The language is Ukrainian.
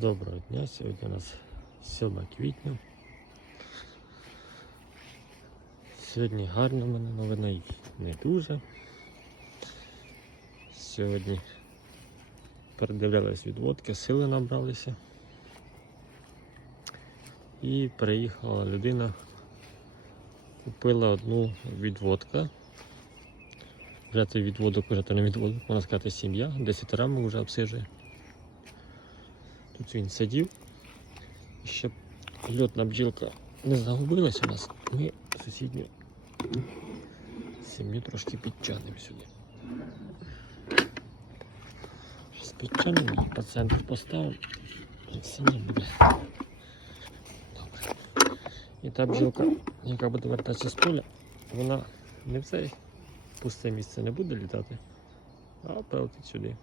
Доброго дня, сьогодні у нас 7 квітня. Сьогодні гарна в мене новина і не дуже. Сьогодні передивлялись відводки, сили набралися. І приїхала людина, купила одну відводка. Вже цей відводок, вже то не відводок, можна сказати, сім'я, 10 рамок вже обсижує. Тут він сидів. Щоб льотна бджілка не загубилась у нас, ми сусідню сім'ю трошки підтягнемо сюди. Зараз підтягнемо її по поставимо і все не буде. Добре. І та бджілка, яка буде вертатися з поля, вона не в це пусте місце не буде літати, а прилетить сюди.